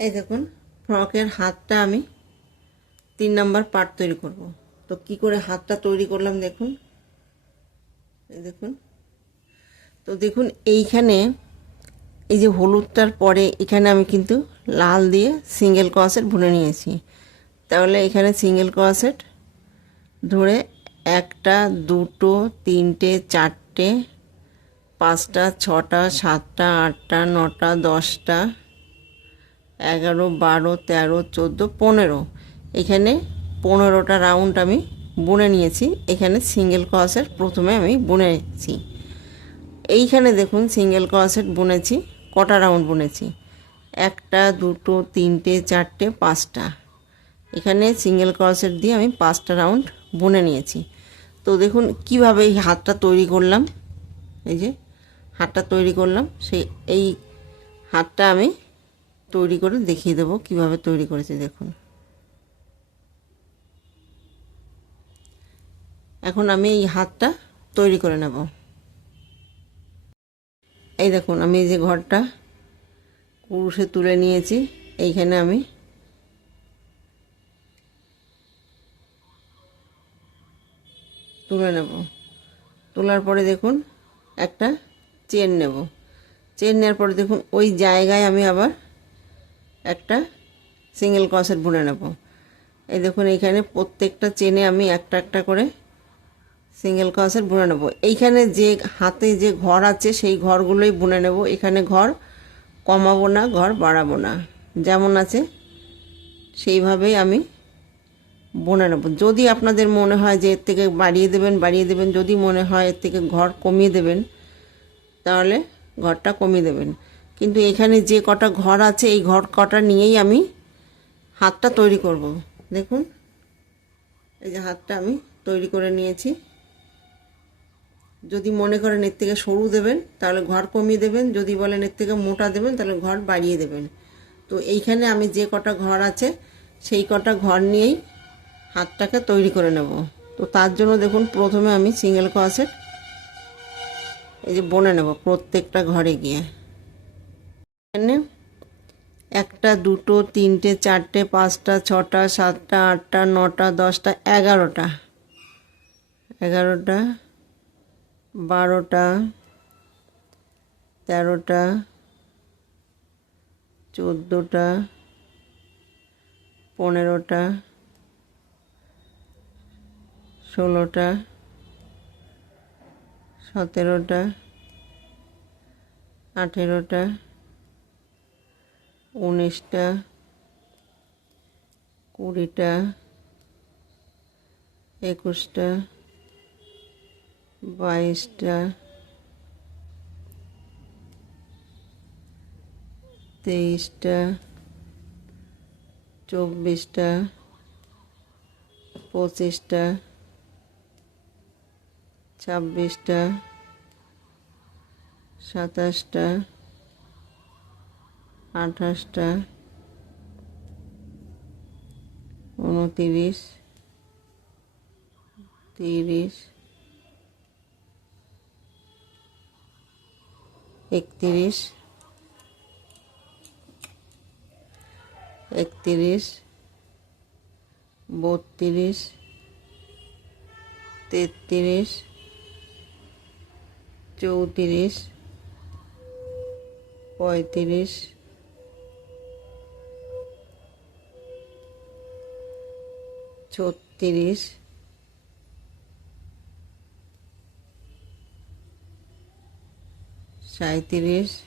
এই দেখুন ফ্রকের হাতটা আমি 3 নাম্বার পার্ট তৈরি করব। তো কি করে হাতটা তৈরি করলাম দেখুন। এই দেখুন, তো দেখুন এইখানে এই যে হলুদটার পরে এখানে আমি কিন্তু লাল দিয়ে সিঙ্গেল ক্রোশেট বুনে নিয়েছি। তাহলে এখানে সিঙ্গেল ক্রোশেট ধরে 1টা 2টো 3টে 4টে 5টা 6টা 7টা 8টা 9টা 10টা 11 12 13 14 15, এখানে 15টা রাউন্ড আমি বুনে নিয়েছি। এখানে সিঙ্গেল ক্রোশেট প্রথমে আমি বুনেছি। এইখানে দেখুন সিঙ্গেল ক্রোশেট বুনেছি, কটা রাউন্ড বুনেছি, 1টা 2টো 3টে 4টে 5টা। এখানে সিঙ্গেল ক্রোশেট দিয়ে আমি 5টা রাউন্ড বুনে নিয়েছি। তো দেখুন কিভাবে এই হাতটা তৈরি করলাম। এই যে হাতটা তৈরি করলাম, সেই এই হাতটা আমি তৈরি করে দেখিয়ে দেবো কিভাবে তৈরি করেছি। দেখুন এখন আমি এই হাতটা তৈরি করে নেব। এই দেখুন আমি এই যে ঘরটা কুরুশে তুলে নিয়েছি, এইখানে আমি তুলে নেব। তোলার পরে দেখুন একটা চেন নেব। চেন নেওয়ার পরে দেখুন ওই জায়গায় আমি আবার একটা সিঙ্গেল ক্রোশেট বুনে নেব। এই দেখুন এইখানে প্রত্যেকটা চেনে আমি একটা একটা করে সিঙ্গেল ক্রোশেট বুনে নেব। এইখানে যে হাতে যে ঘর আছে সেই ঘরগুলোই বুনে নেব। এখানে ঘর কমাবো না, ঘর বাড়াবো না, যেমন আছে সেইভাবেই আমি বুনে নেব। যদি আপনাদের মনে হয় যে এর থেকে বাড়িয়ে দেবেন, যদি মনে হয় এর থেকে ঘর কমিয়ে দেবেন তাহলে ঘরটা কমিয়ে দেবেন। কিন্তু এখানে যে কটা ঘর আছে এই ঘর কটা নিয়েই আমি হাতটা তৈরি করব। দেখুন এই যে হাতটা আমি তৈরি করে নিয়েছি। যদি মনে করেন এর থেকে সরু দেবেন তাহলে ঘর কমিয়ে দেবেন, যদি বলেন এর থেকে মোটা দেবেন তাহলে ঘর বাড়িয়ে দেবেন। তো এইখানে আমি যে কটা ঘর আছে সেই কটা ঘর নিয়েই হাতটাকে তৈরি করে নেব। তো তার জন্য দেখুন প্রথমে আমি সিঙ্গেল ক্রোশেট এই যে বুনে নেব প্রত্যেকটা ঘরে গিয়ে। এখানে 1টা 2টো 3টে 4টে 5টা 6টা 7টা 8টা 9টা 10টা 11টা 12টা 13টা 14টা 15টা 16টা 17টা 18টা 19টা 20টা 21টা 22টা 23টা 24টা 25টা 26টা 27টা 28টা 29 30 31 32 33 34 35 36 37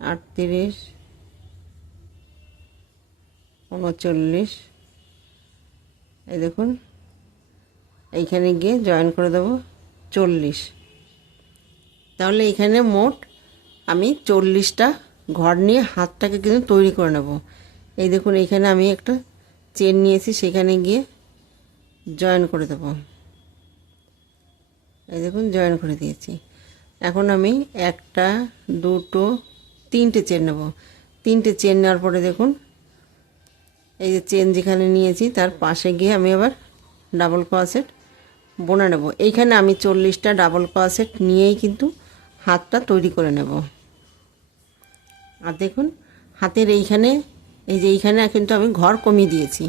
38 39। এই দেখুন এইখানে গিয়ে জয়েন করে দেবো 40। তাহলে এখানে মোট আমি 40টা ঘর নিয়ে হাতটাকে কিন্তু তৈরি করে নেব। এই দেখুন এইখানে আমি একটা চেন নিয়েছি, সেখানে গিয়ে জয়েন করে দেব। এই দেখুন জয়েন করে দিয়েছি। এখন আমি 1টা 2টো 3টে চেন নেব। 3টে চেন নেওয়ার পরে দেখুন এই যে চেন যেখানে নিয়েছি তার পাশে গিয়ে আমি আবার ডাবল ক্রোশেট বুনে নেব। এইখানে আমি 40টা ডাবল ক্রোশেট নিয়েই কিন্তু হাতটা তৈরি করে নেব। আর দেখুন হাতের এইখানে, এই যে এইখানে কিন্তু আমি ঘর কমিয়ে দিয়েছি,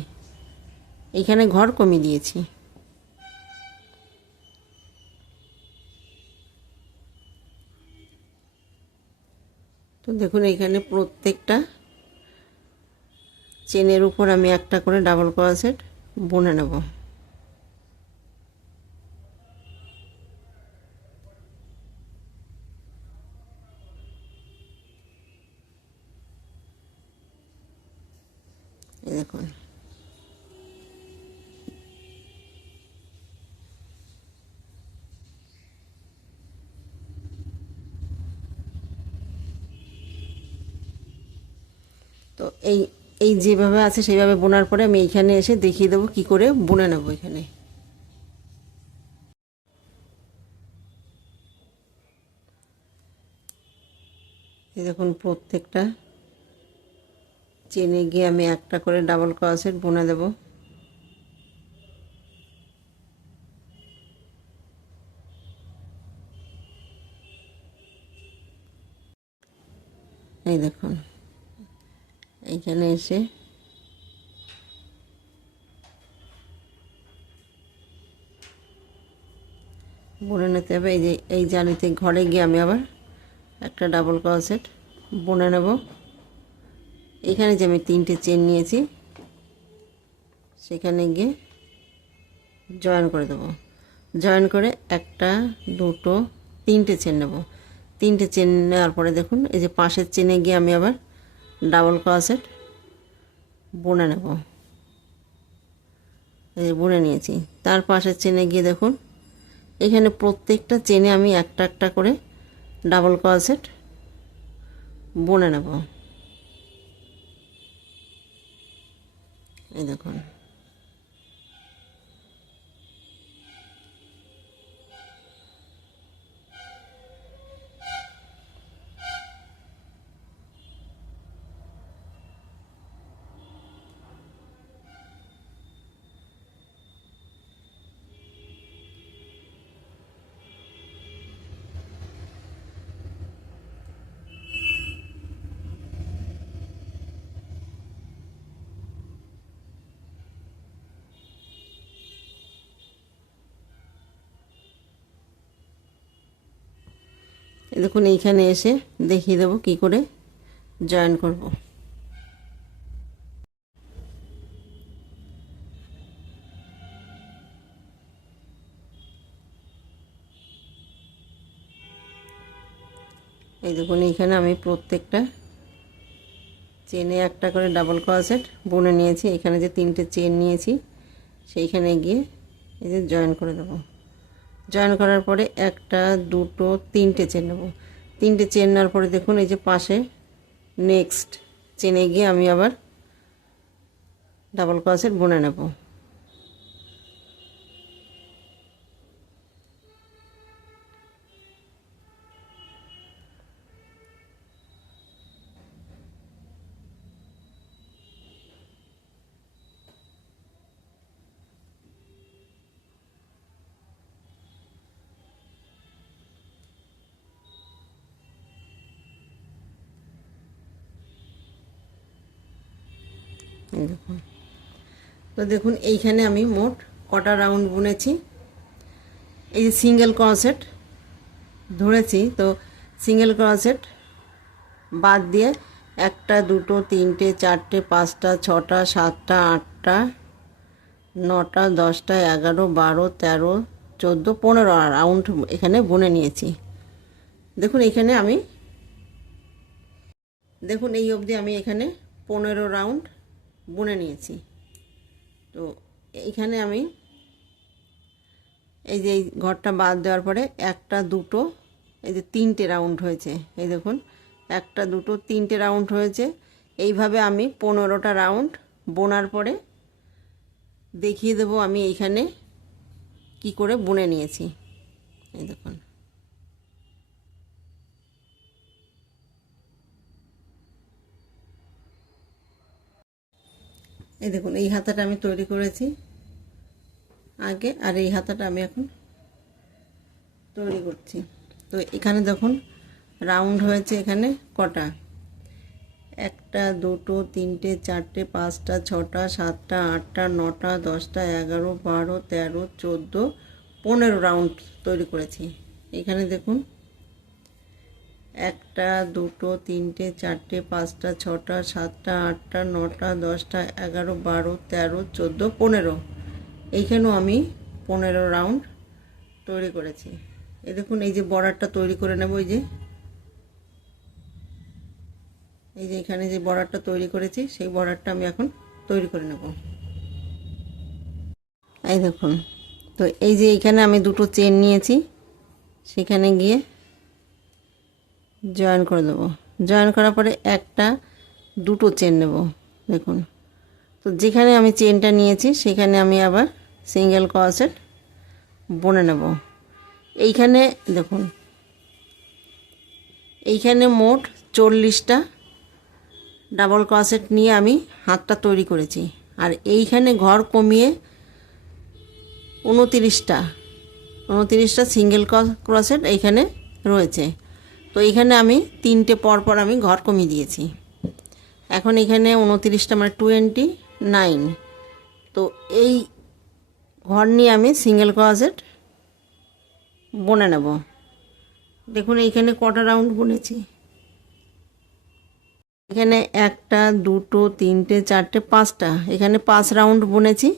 এইখানে ঘর কমিয়ে দিয়েছি। তো দেখুন এইখানে প্রত্যেকটা চেনের উপর আমি একটা করে ডাবল ক্রোশেট বুনে নেব। এই দেখুন তো এই এই যেভাবে আছে সেইভাবে বোনার পরে আমি এইখানে এসে দেখিয়ে দেবো কি করে বুনে নেব। এখানে এই দেখুন প্রত্যেকটা চেনে গিয়ে আমি একটা করে ডাবল ক্রোশেট বুনে দেব। এই দেখুন এইখানে এসে বুনে নিতে হবে। এই যে এই জালিতে ঘরে গিয়ে আমি আবার একটা ডাবল ক্রোশেট বুনে নেব। এখানে যে আমি 3টে চেন নিয়েছি সেখানে গিয়ে জয়েন করে দেবো। জয়েন করে একটা, দুটো, 3টে চেন নেব। 3টে চেন নেওয়ার পরে দেখুন এই যে পাশের চেনে গিয়ে আমি আবার ডাবল ক্রোশেট বুনে নেব। এই যে বুনে নিয়েছি। তার পাশের চেনে গিয়ে দেখুন এখানে প্রত্যেকটা চেনে আমি একটা একটা করে ডাবল ক্রোশেট বুনে নেব। এই দেখুন দেখুন এইখানে এসে দেখিয়ে দেবো কি করে জয়েন করব। এই দেখুন এইখানে আমি প্রত্যেকটা চেনে একটা করে ডাবল ক্রোশেট বুনে নিয়েছি। এখানে যে 3টে চেন নিয়েছি সেইখানে গিয়ে এই যে জয়েন করে দেবো। জয়েন করার পরে একটা, দুটো, 3টে চেন নেব। 3টে চেন নেওয়ার পরে দেখুন এই যে পাশে নেক্সট চেনে গিয়ে আমি আবার ডাবল ক্রোশেট বুনে নেব। এই দেখুন তো দেখুন এইখানে আমি মোট কটা রাউন্ড বুনেছি। এই যে সিঙ্গেল ক্রোশেট ধরেছি, তো সিঙ্গেল ক্রোশেট বাদ দিয়ে একটা, দুটো, 3টে, 4টে, 5টা, 6টা, 7টা, 8টা, 9টা, 10টা, 11, 12, 13, 14, 15 রাউন্ড এখানে বুনে নিয়েছি। দেখুন এখানে আমি দেখুন এই অবধি আমি এখানে 15 রাউন্ড বুনে নিয়েছি। তো এইখানে আমি এই যে এই ঘরটা বাদ দেওয়ার পরে একটা, দুটো, এই যে 3টে রাউন্ড হয়েছে। এই দেখুন একটা, দুটো, 3টে রাউন্ড হয়েছে। এইভাবে আমি 15টা রাউন্ড বোনার পরে দেখিয়ে দেবো আমি এইখানে কি করে বুনে নিয়েছি। এই দেখুন এই দেখুন এই হাতাটা আমি তৈরি করেছি আগে, আর এই হাতাটা আমি এখন তৈরি করছি। তো এখানে দেখুন রাউন্ড হয়েছে এখানে কটা, একটা, দুটো, তিনটে, চারটে, পাঁচটা, ছটা, সাতটা, আটটা, নটা, 10টা, 11, 12, 13, 14, 15 রাউন্ড তৈরি করেছি। এখানে দেখুন একটা, দুটো, তিনটে, চারটে, পাঁচটা, ছটা, সাতটা, আটটা, নটা, 10টা, 11, 12, 13, 14, 15। এইখানেও আমি 15 রাউন্ড তৈরি করেছি। এই দেখুন এই যে বর্ডারটা তৈরি করে নেব। এই যে এখানে যে বর্ডারটা তৈরি করেছি সেই বর্ডারটা আমি এখন তৈরি করে নেব। এই দেখুন, তো এই যে এখানে আমি দুটো চেন নিয়েছি, সেখানে গিয়ে জয়েন করে দেবো। জয়েন করার পরে একটা, দুটো চেন নেব। দেখুন, তো যেখানে আমি চেনটা নিয়েছি সেখানে আমি আবার সিঙ্গেল ক্রোশেট বুনে নেব। এইখানে দেখুন, এইখানে মোট 40টা ডাবল ক্রোশেট নিয়ে আমি হাতটা তৈরি করেছি। আর এইখানে ঘর কমিয়ে 29টা সিঙ্গেল ক্রোশেট এইখানে রয়েছে। তো এইখানে আমি 3টে পরপর আমি ঘর কমিয়ে দিয়েছি। এখন এখানে 29টা মানে 29। তো এই ঘর নিয়ে আমি সিঙ্গেল ক্রোশেট বুনে নেব। দেখুন এইখানে কটা রাউন্ড বুনেছি। এখানে একটা, দুটো, তিনটে, চারটে, 5টা, এখানে 5 রাউন্ড বুনেছি।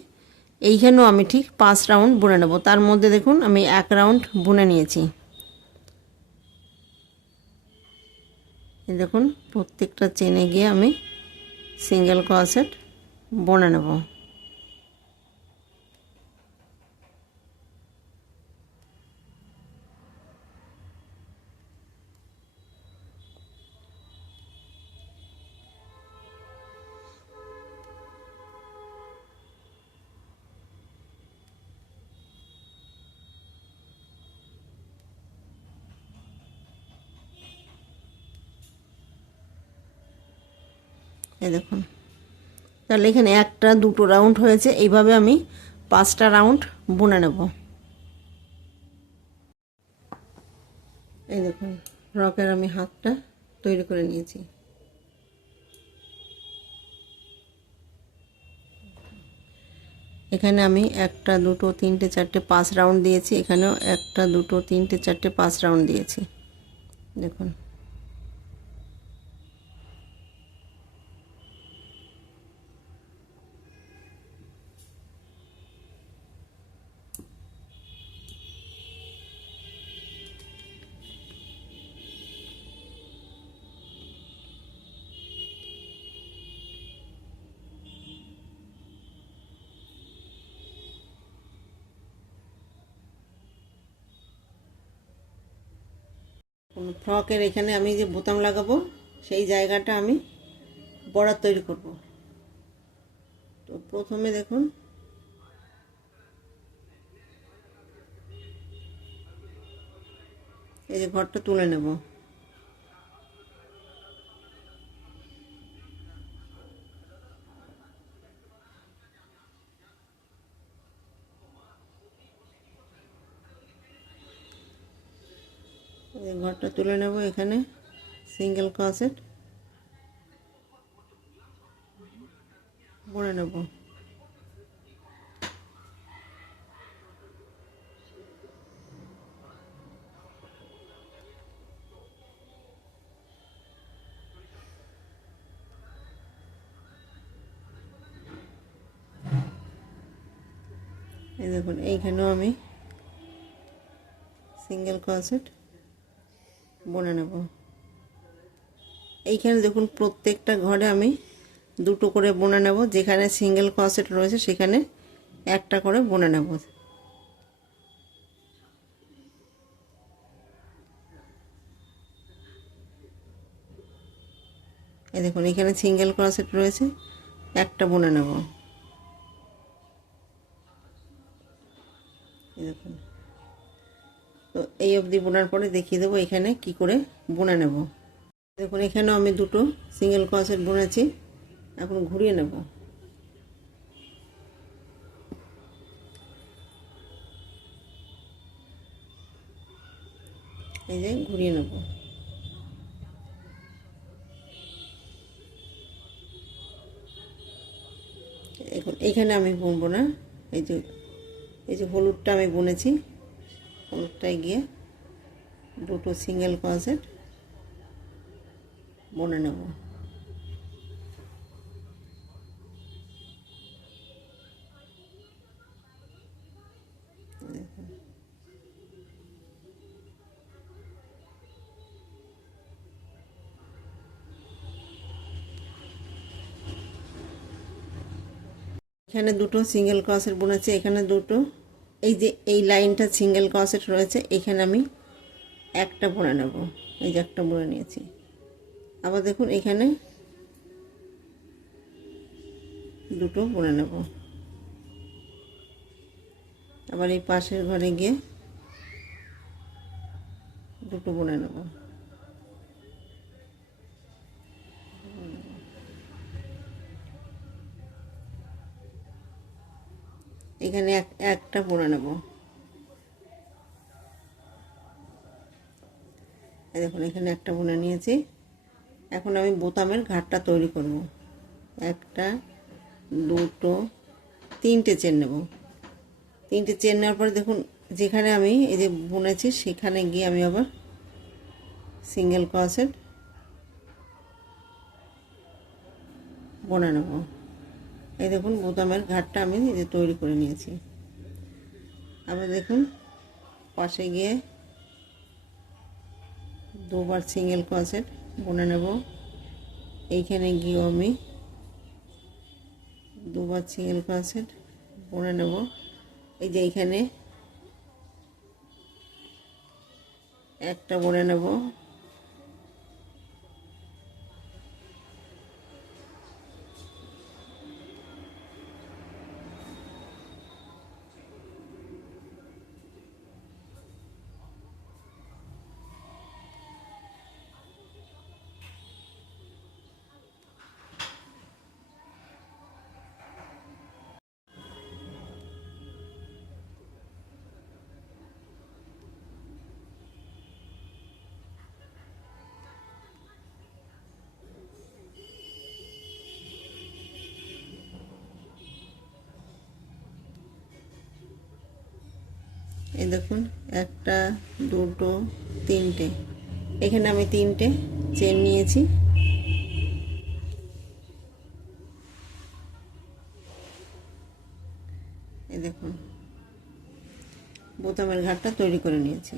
এইখানেও আমি ঠিক 5 রাউন্ড বুনে নেব। তার মধ্যে দেখুন আমি 1 রাউন্ড বুনে নিয়েছি। এই দেখুন প্রত্যেকটা চেনে গিয়ে আমি সিঙ্গেল ক্রোশেট বুনে নেব। এই দেখুন, তাহলে এখানে একটা, দুটো রাউন্ড হয়েছে। এইভাবে আমি 5টা রাউন্ড বুনে নেব। এই দেখুন রকের আমি হাতটা তৈরি করে নিয়েছি। এখানে আমি একটা, দুটো, তিনটে, চারটে, 5 রাউন্ড দিয়েছি। এখানেও একটা, দুটো, তিনটে, চারটে, 5 রাউন্ড দিয়েছি। দেখুন, ফ্রকের এখানে আমি যে বোতাম লাগাবো সেই জায়গাটা আমি বর্ডার তৈরি করব। তো প্রথমে দেখুন এই যে ঘরটা তুলে নেব। এই ঘরটা তুলে নেব। এখানে সিঙ্গেল ক্রোশেট বুনে নেব। এই দেখুন এইখানেও আমি সিঙ্গেল ক্রোশেট বুনে নেব। এইখানে দেখুন প্রত্যেকটা ঘরে আমি দুটো করে বুনে নেব। যেখানে সিঙ্গেল ক্রোশেট রয়েছে সেখানে একটা করে বুনে নেব। এই দেখুন এখানে সিঙ্গেল ক্রোশেট রয়েছে, একটা বুনে নেব। এই দেখুন, তো এই অবধি বোনার পরে দেখিয়ে দেবো এখানে কি করে বুনে নেব। দেখুন এখানেও আমি দুটো সিঙ্গেল ক্রোশেট বুনেছি। এখন ঘুরিয়ে নেব। এই যে ঘুরিয়ে নেব। দেখুন এইখানে আমি বুনবো না, এই যে হলুদটা আমি বুনেছি, হলুদটায় গিয়ে দুটো সিঙ্গেল ক্রোশেট বুনে নেব। এখানে দুটো সিঙ্গেল ক্রোশেট বুনেছি, এখানে দুটো, এই যে এই লাইনটা সিঙ্গেল ক্রোশেট রয়েছে, এখানে আমি একটা বুনে নেব। এই যে একটা বুনে নিয়েছি। আবার দেখুন এখানে দুটো বুনে নেব। আবার এই পাশের ঘরে গিয়ে দুটো বুনে নেব। এখানে একটা বুনে নেব। দেখুন এখানে একটা বুনে নিয়েছি। এখন আমি বোতামের ঘাটটা তৈরি করব। একটা, দুটো, তিনটে চেন নেব। তিনটে চেন নেওয়ার পরে দেখুন যেখানে আমি এই যে বুনেছি সেখানে গিয়ে আমি আবার সিঙ্গেল ক্রোশেট বুনে নেব। এই দেখুন বোতামের ঘাটটা আমি এই যে তৈরি করে নিয়েছি। আবার দেখুন পাশে গিয়ে দুবার সিঙ্গেল ক্রোশেট বুনে নেব। এইখানে গিয়েও আমি দুবার সিঙ্গেল ক্রোশেট বুনে নেব। এই যে এইখানে একটা বুনে নেব। এই দেখুন একটা, দুটো, তিনটে, এখানে আমি তিনটে চেন নিয়েছি। এই দেখুন বোতামের ঘাটটা তৈরি করে নিয়েছি।